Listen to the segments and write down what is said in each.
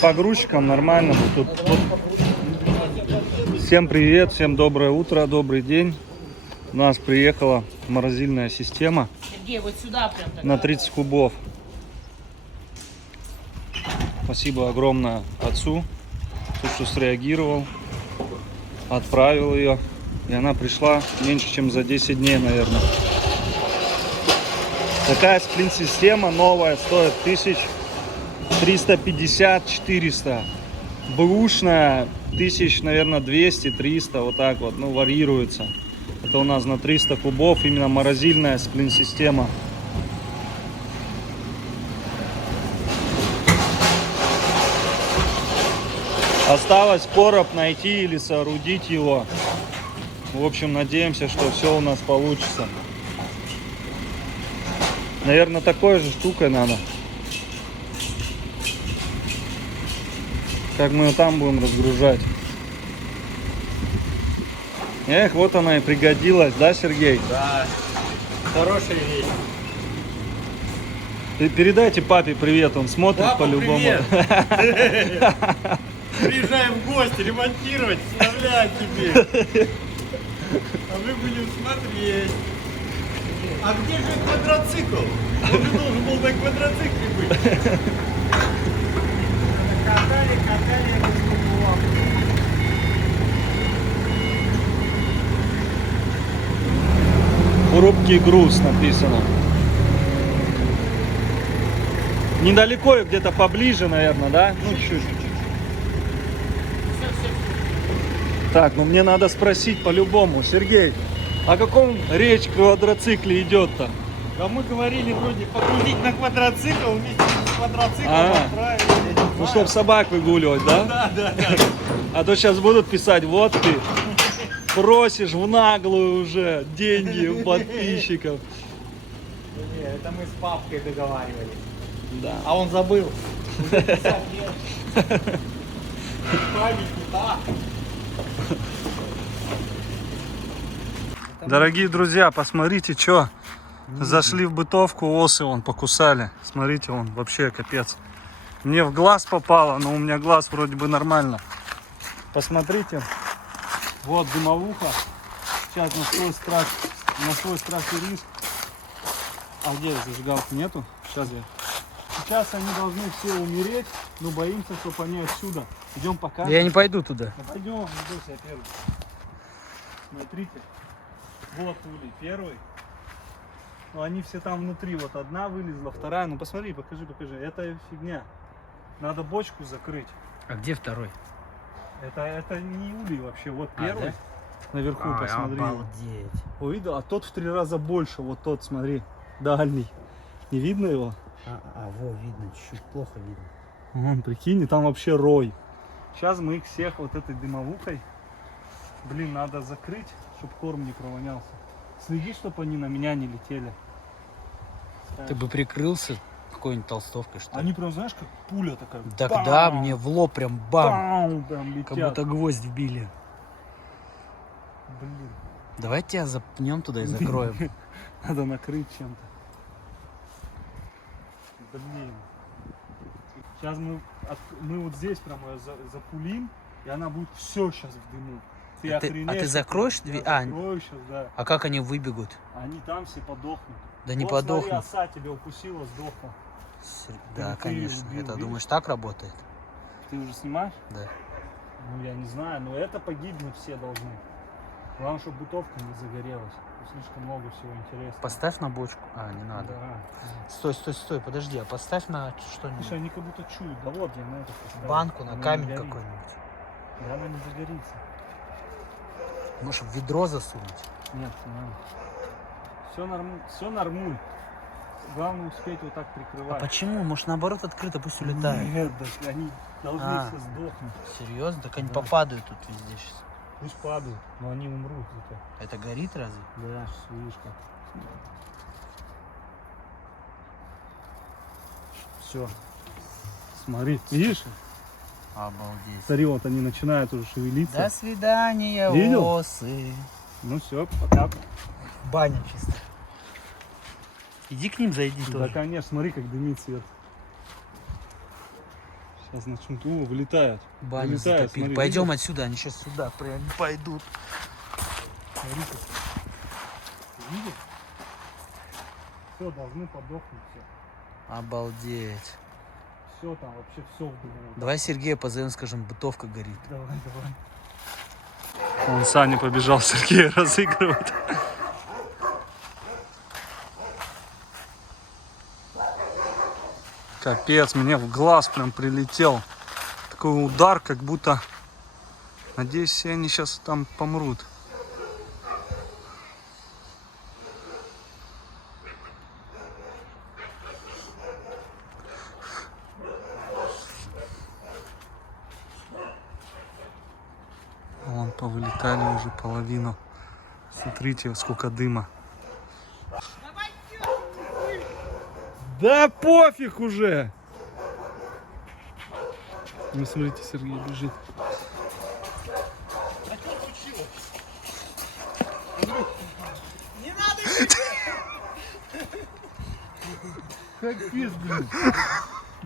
Погрузчикам нормально. Тут. Всем привет, всем доброе утро, добрый день. У нас приехала морозильная система. Сергей, вот сюда прям так. На 30 кубов. Спасибо огромное отцу, что среагировал, отправил ее. И она пришла меньше, чем за 10 дней, наверное. Такая сплин-система новая, стоит 1350-400. Бэушная 1000, наверное, 200-300, вот так вот, ну, варьируется. Это у нас на 300 кубов, именно морозильная сплин-система. Осталось короб найти или соорудить его. В общем, надеемся, что все у нас получится. Наверное, такой же штукой надо. Как мы ее там будем разгружать. Эх, вот она и пригодилась, да, Сергей? Да, хорошая вещь. Передайте папе привет, он смотрит. Папа, по-любому. Приезжаем в гости ремонтировать, вставлять тебе. А мы будем смотреть. А где же квадроцикл? Он же должен был на квадроцикле быть. Катали. Хрупкий груз написано. Недалеко, где-то поближе, наверное, да? Ну, чуть-чуть. Так, ну мне надо спросить по-любому. Сергей, о каком речь квадроцикле идет-то? Да мы говорили вроде погрузить на квадроцикл, вместе с квадроциклом отправить. Ну, чтоб собак выгуливать, да? Да. А то сейчас будут писать, вот ты просишь в наглую уже деньги у подписчиков. Не, это мы с папкой договаривались. Да. А он забыл. Памятник, да. Дорогие друзья, посмотрите, что зашли в бытовку, осы вон покусали. Смотрите, вон вообще капец. Мне в глаз попало, но у меня глаз вроде бы нормально. Посмотрите, вот дымовуха. Сейчас на свой страх и риск. А где зажигалки нету? Сейчас они должны все умереть, но боимся, чтобы они отсюда. Идем пока. Я не пойду туда. Пойдем, иду я первый. Смотрите. Вот улей первый. Но они все там внутри. Вот одна вылезла, вторая. Ну посмотри, покажи. Это фигня. Надо бочку закрыть. А где второй? Это не улей вообще. Вот первый. Да? Наверху посмотри. Обалдеть. Увидел? А тот в 3 раза больше. Вот тот, смотри. Дальний. Не видно его? Во, видно, чуть-чуть плохо видно. Вон, прикинь, и там вообще рой. Сейчас мы их всех вот этой дымовухой. Блин, надо закрыть, чтобы корм не провонялся. Следи, чтобы они на меня не летели. Ты бы прикрылся какой-нибудь толстовкой, что ли? Они прям, знаешь, как пуля такая. Так бам! да, мне в лоб прям бам. Бам! Прям летят. Как будто гвоздь вбили. Блин. Давай тебя запнем туда и закроем. Надо накрыть чем-то. Блин. Сейчас мы вот здесь прям ее запулим, и она будет все сейчас в дыму. А ты закроешь дверь? Я закрою сейчас, да. А как они выбегут? Они там все подохнут. Да не вот, подохнут. Смотри, оса тебя укусила, сдохла. Да, ты конечно. убил, Это видишь? думаешь, так работает? Ты уже снимаешь? Да. Ну, я не знаю, но это погибнуть все должны. Главное, чтобы бытовка не загорелась. Слишком много всего интересного. Поставь на бочку. Не надо. Да. Стой, подожди, а поставь на что-нибудь. Слушай, они как будто чуют. Да вот я на это поставил. Банку, на Она камень не горит. какой-нибудь. Да, она не загорится. Может, в ведро засунуть? Нет, не надо. Все нормуль. Главное успеть вот так А прикрывать. почему? Может, наоборот, открыто, пусть улетают? Нет, да, они должны все сдохнуть. Серьезно? Так они Да. попадают тут везде сейчас. Пусть падают, но они умрут зато. Это горит разве? Да, видишь как. Все. Смотри, видишь? Обалдеть. Смотри, вот они начинают уже шевелиться. До свидания, Видел? осы. Ну все, пока. Баня чисто. Иди к ним, зайди Да, тоже. конечно, смотри, как дымит свет. Сейчас начнут, вылетают. Баню Вылетают, затопили. смотри, Пойдем видишь? отсюда, они сейчас сюда прям пойдут. Смотри-ка. Видишь? Все, должны подохнуть все. Обалдеть. Все там, вообще все в дыму. Давай Сергея позовем, скажем, бытовка горит. Давай. Он Саня побежал Сергея разыгрывать. Капец, мне в глаз прям прилетел. Такой удар, как будто... Надеюсь, все они сейчас там помрут. Вон повылетали уже половину. Смотрите, сколько дыма. Да пофиг уже! Ну смотрите, Сергей бежит. Как пиздец, блин.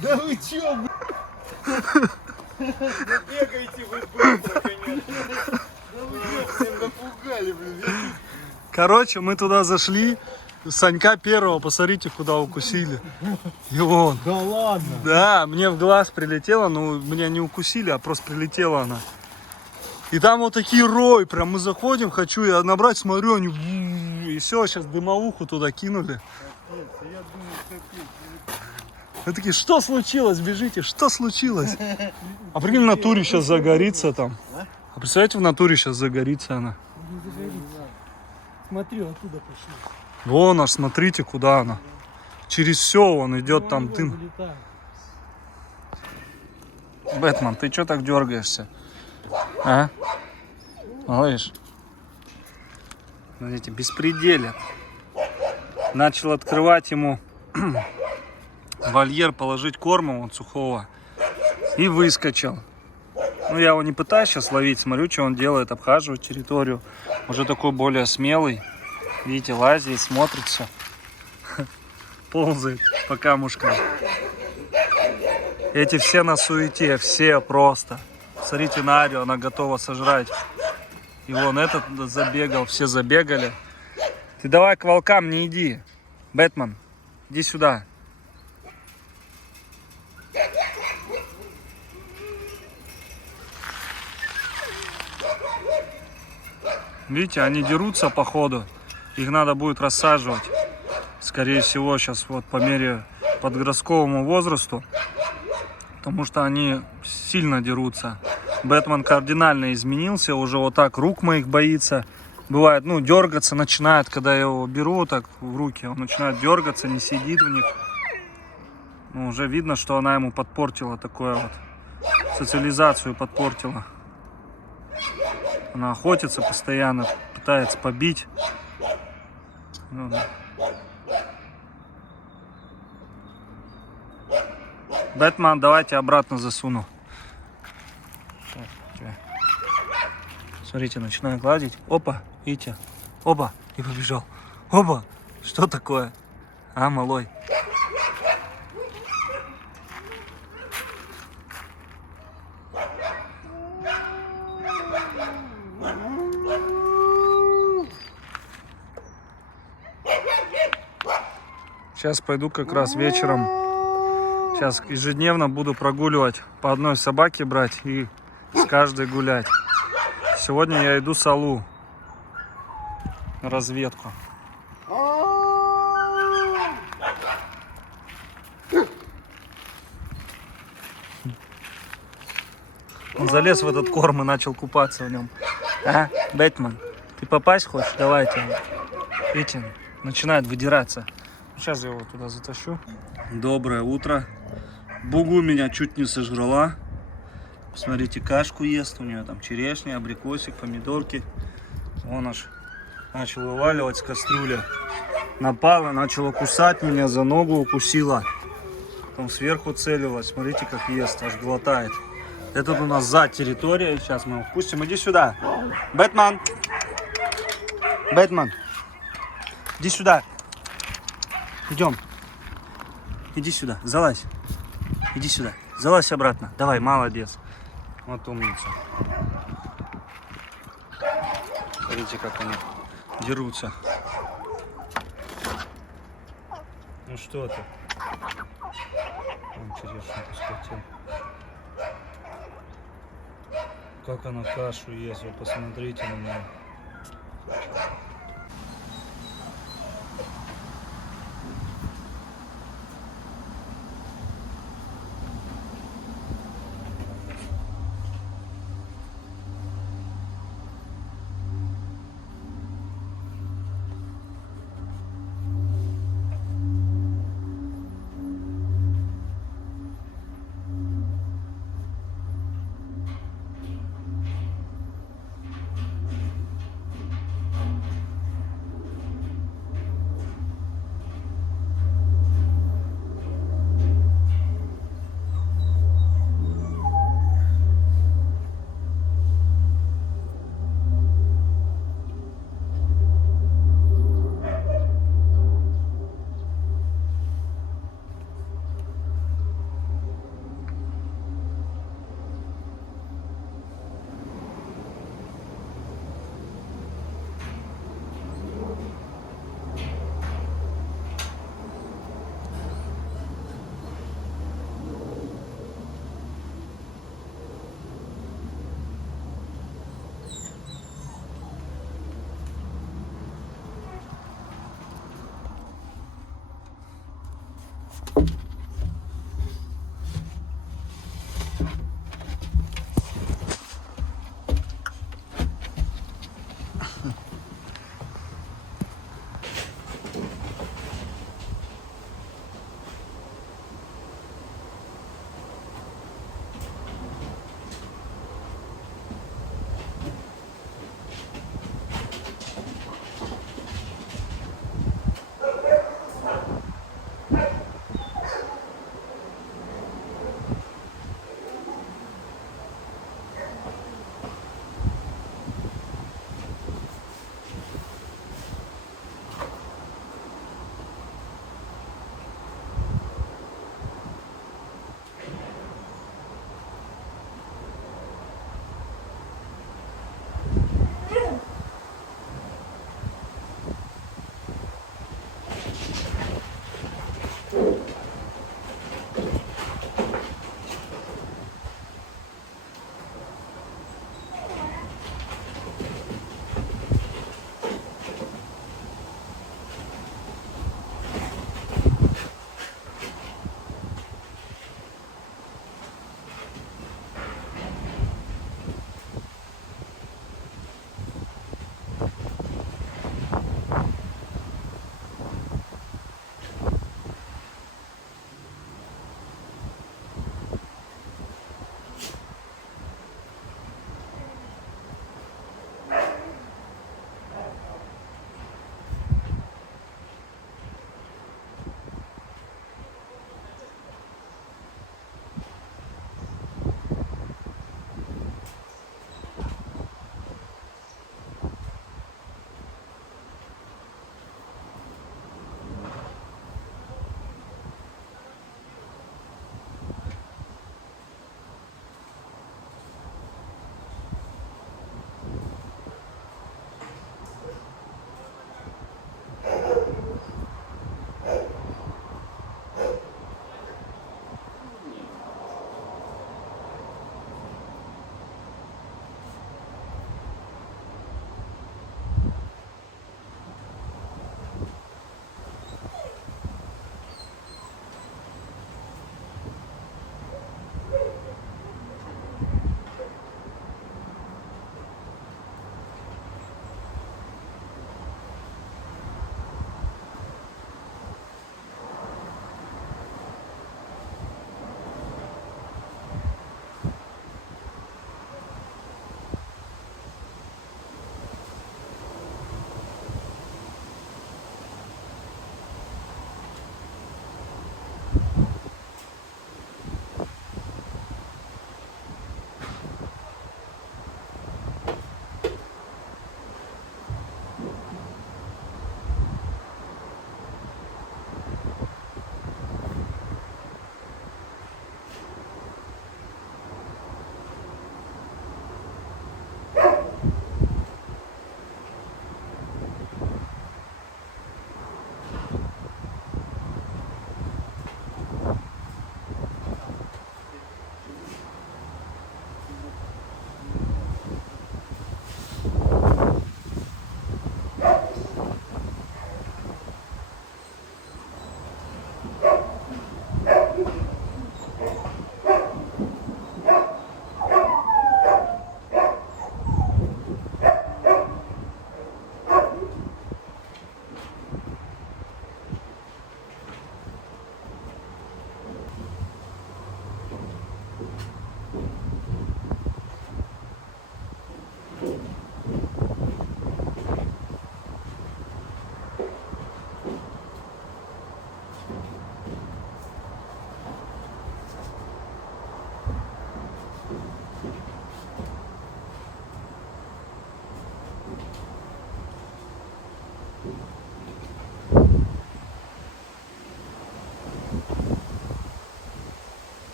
Да вы чё, блин? Бегаете вы быстро, конечно. Да вы чё, блин, напугали, блин. Короче, мы туда зашли. Санька первого, посмотрите, куда укусили. И вон. Да ладно. Да, мне в глаз прилетело, но меня не укусили, а просто прилетела она. И там вот такие рой, прям мы заходим, хочу я набрать, смотрю, они... И все, сейчас дымовуху туда кинули. Мы такие, что случилось, бежите, что случилось? А прикинь, в натуре сейчас загорится там. А представляете, в натуре сейчас загорится она. Смотри, оттуда пошли. Вон аж, смотрите, куда она. Через все он идет, там дым. Бэтмен, ты что так дергаешься? А? Малыш? Смотрите, беспределе. Начал открывать ему вольер, положить корма вот сухого. И выскочил. Ну, я его не пытаюсь сейчас ловить. Смотрю, что он делает. Обхаживает территорию. Уже такой более смелый. Видите, лазит, смотрится. Ползает по камушкам. Эти все на суете. Все просто. Смотрите на Арию, она готова сожрать. И вон этот забегал. Все забегали. Ты давай к волкам не иди. Бэтмен, иди сюда. Видите, они дерутся по ходу. Их надо будет рассаживать. Скорее всего, сейчас вот по мере подростковому возрасту. Потому что они сильно дерутся. Бэтмен кардинально изменился. Уже вот так рук моих боится. Бывает, ну, дергаться начинает, когда я его беру так в руки. Он начинает дергаться, не сидит в них. Ну, уже видно, что она ему подпортила такое вот. Социализацию подпортила. Она охотится постоянно, пытается побить. Ну, да. Бэтмен, давайте обратно засуну. Смотрите, начинаю гладить. Опа, видите? Опа, и побежал. Опа, что такое? А, малой? Сейчас пойду как раз вечером. Сейчас ежедневно буду прогуливать. По одной собаке брать и с каждой гулять. Сегодня я иду с Алу на разведку. Он залез в этот корм и начал купаться в нем. А, Бэтмен, ты попасть хочешь? Давайте. Видите, начинает выдираться. Сейчас я его туда затащу. Доброе утро. Бугу меня чуть не сожрала. Посмотрите, кашку ест. У нее там черешня, абрикосик, помидорки. Он аж начал вываливать с кастрюли. Напала, начала кусать меня, за ногу укусила. Потом сверху целилась. Смотрите, как ест, аж глотает. Этот у нас за территорией. Сейчас мы его впустим. Иди сюда. Бэтмен. Бэтмен. Иди сюда. Идем. Иди сюда, залазь. Иди сюда, залазь обратно. Давай, молодец. Вот умница. Смотрите, как они дерутся. Ну что ты? Интересно, пускай. Как она кашу ест, вы посмотрите на нее.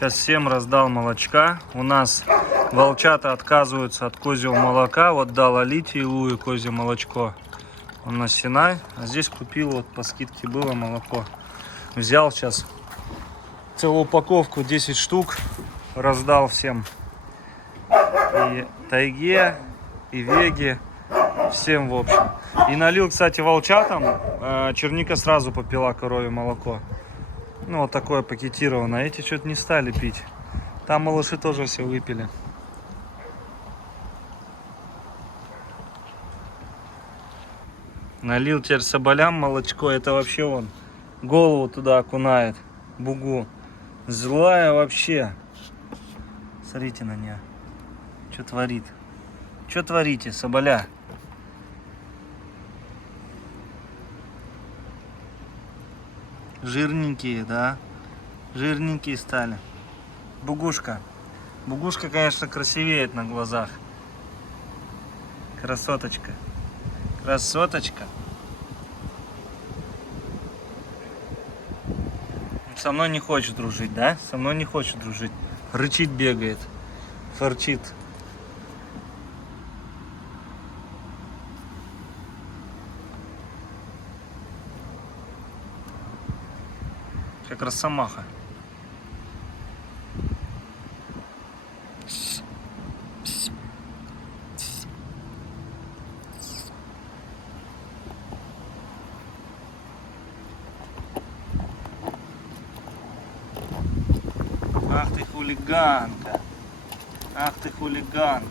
Сейчас всем раздал молочка. У нас волчата отказываются от козьего молока. Вот дал Алите и Луи козье молочко. Он на Синай. А здесь купил, вот по скидке было молоко. Взял сейчас целую упаковку, 10 штук. Раздал всем. И Тайге, и Веге. Всем, в общем. И налил, кстати, волчатам. Черника сразу попила коровье молоко. Ну, вот такое пакетированное. Эти что-то не стали пить. Там малыши тоже все выпили. Налил теперь соболям молочко. Это вообще он голову туда окунает. Бугу. Злая вообще. Смотрите на нее. Что творит? Что творите, соболя? Жирненькие, да? Жирненькие стали. Бугушка. Бугушка, конечно, красивеет на глазах. Красоточка. Красоточка. Со мной не хочет дружить, да? Со мной не хочет дружить. Рычит, бегает. Форчит. Как росомаха. Ах ты хулиганка. Ах ты хулиганка.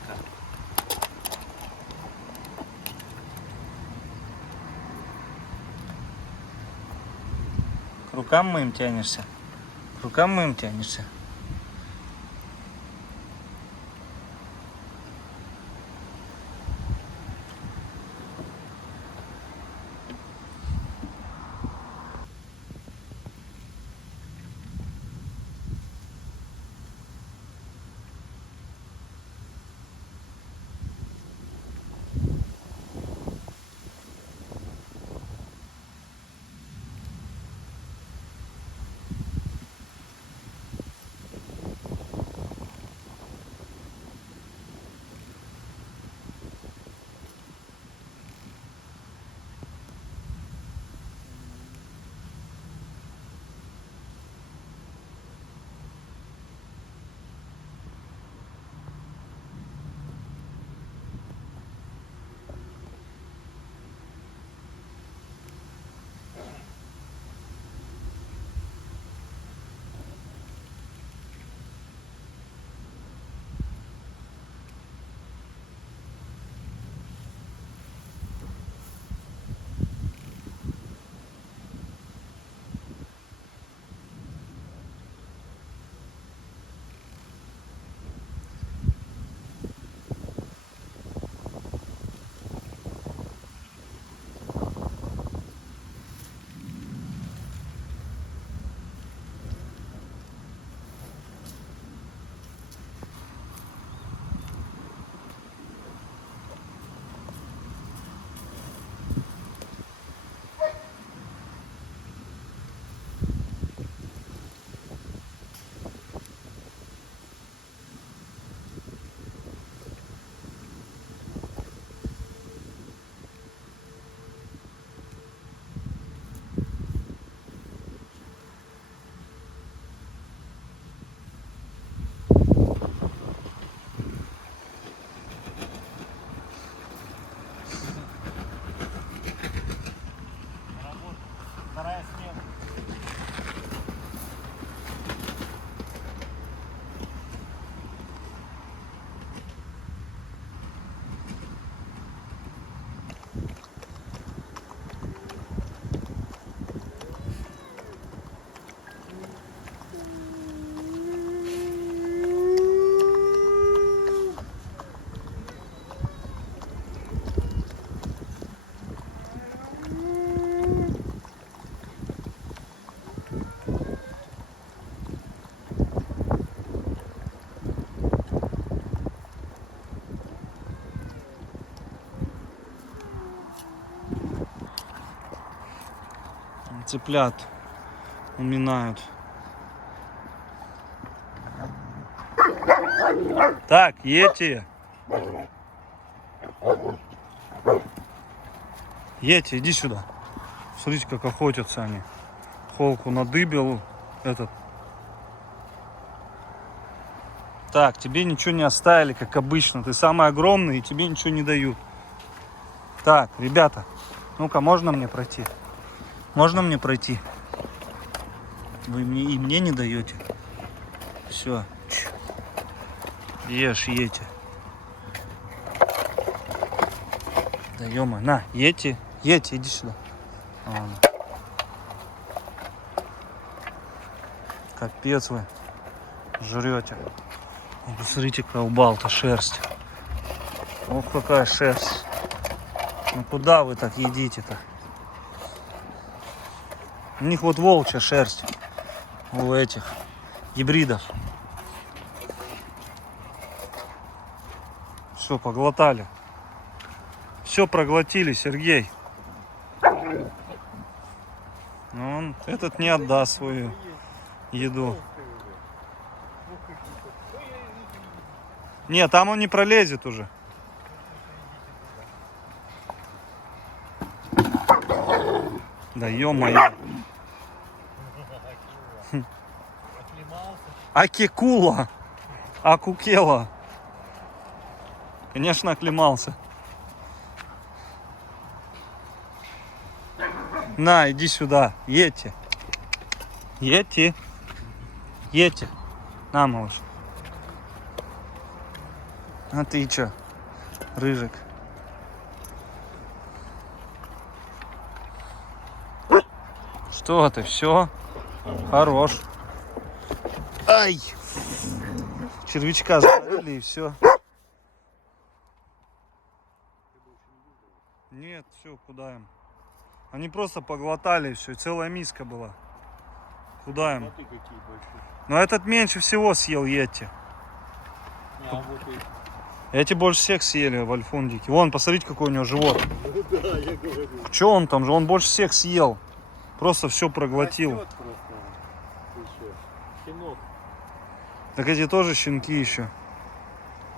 К рукам моим тянешься? К рукам моим тянешься? Цыплят уминают. Так, Йети. Йети, иди сюда. Смотрите, как охотятся они. Холку надыбил этот. Так. Так, тебе ничего не оставили, как обычно. Ты самый огромный, и тебе ничего не дают. Так, ребята, ну-ка, можно мне пройти? Можно мне пройти? Вы мне не даете. Все. Ешь, едьте. Да ё-моё, на, едьте, иди сюда. Вон. Капец вы жрете. Посмотрите, какая у Балта шерсть. Ох, какая шерсть. Ну куда вы так едите-то? У них вот волчья шерсть. У этих гибридов. Все, поглотали. Все проглотили, Сергей. Но он этот не отдаст свою еду. Нет, там он не пролезет уже. Да ё-моё. Акекула. Акукела. Конечно, оклемался. На, иди сюда. Едьте. Едьте. Едьте. На, малыш. А ты чё, рыжик? Что ты, все? Хорош. Ай! Червячка завалили и все. Нет, все, куда им? Они просто поглотали все, целая миска была. Куда им? Смотри, какие большие. Но этот меньше всего съел Йети. А вот и... Эти больше всех съели в альфундике. Вон, посмотрите, какой у него живот. Ну да, я говорю. Че он там же? Он больше всех съел. Просто все проглотил. Растет просто. Ты чё? Щенок. Так эти тоже щенки еще.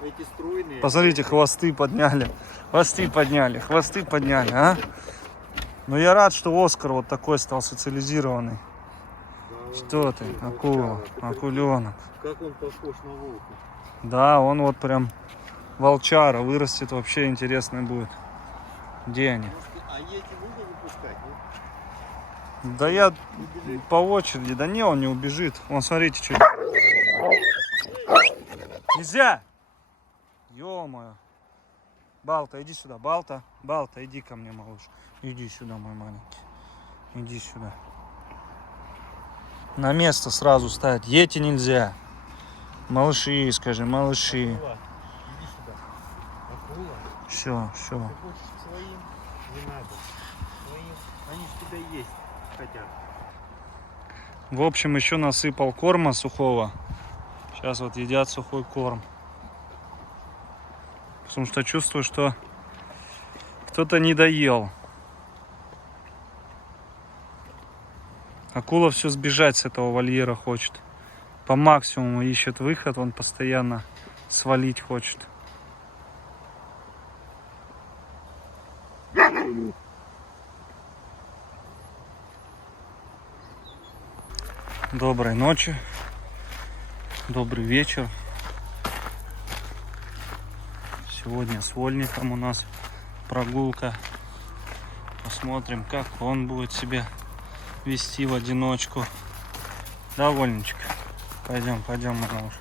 Эти струйные. Посмотрите, хвосты подняли. Хвосты подняли, а? Но я рад, что Оскар вот такой стал социализированный. Да, Что ты, акула, акуленок. Как он похож на волка. Да, он вот прям волчара, вырастет, вообще интересно будет. Где они? А эти будут выпускать, нет? Да я Убежит. по очереди, да не, он не убежит. Вон, смотрите, что делает. Нельзя! Ё-моё. Балта, иди сюда, Балта, иди ко мне, малыш. Иди сюда, мой маленький. Иди сюда. На место сразу ставить. Ети нельзя. Малыши, скажи, малыши. Акула, иди сюда. Акула. Все. Ты хочешь к своим? Не надо. Своим. Они же тебя есть хотят. В общем, еще насыпал корма сухого. Сейчас вот едят сухой корм. Потому что чувствую, что кто-то не доел. Акула все сбежать с этого вольера хочет. По максимуму ищет выход, он постоянно свалить хочет. Доброй ночи, добрый вечер. Сегодня с Вольником у нас прогулка. Посмотрим, как он будет себя вести в одиночку. Да, Вольничек? Пойдем, малыш.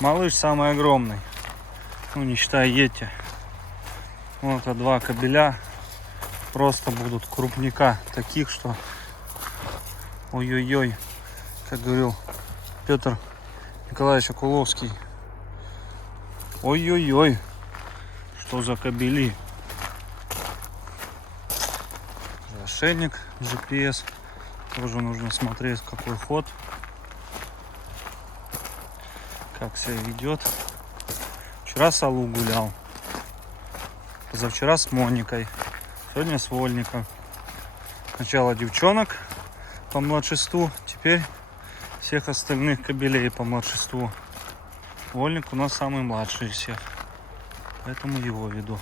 Малыш самый огромный. Ну, не считая Йети. Вот, а два кобеля просто будут крупника. Таких, что... Ой-ой-ой. Как говорил Петр Николаевич Окуловский. Ой-ой-ой. Что за кобели? Ошейник GPS. Тоже нужно смотреть, какой ход. Как себя ведет. Вчера с Алу гулял. Позавчера с Моникой. Сегодня с Вольником. Сначала девчонок по младшинству. Теперь всех остальных кобелей по младшинству. Вольник у нас самый младший из всех. Поэтому его веду.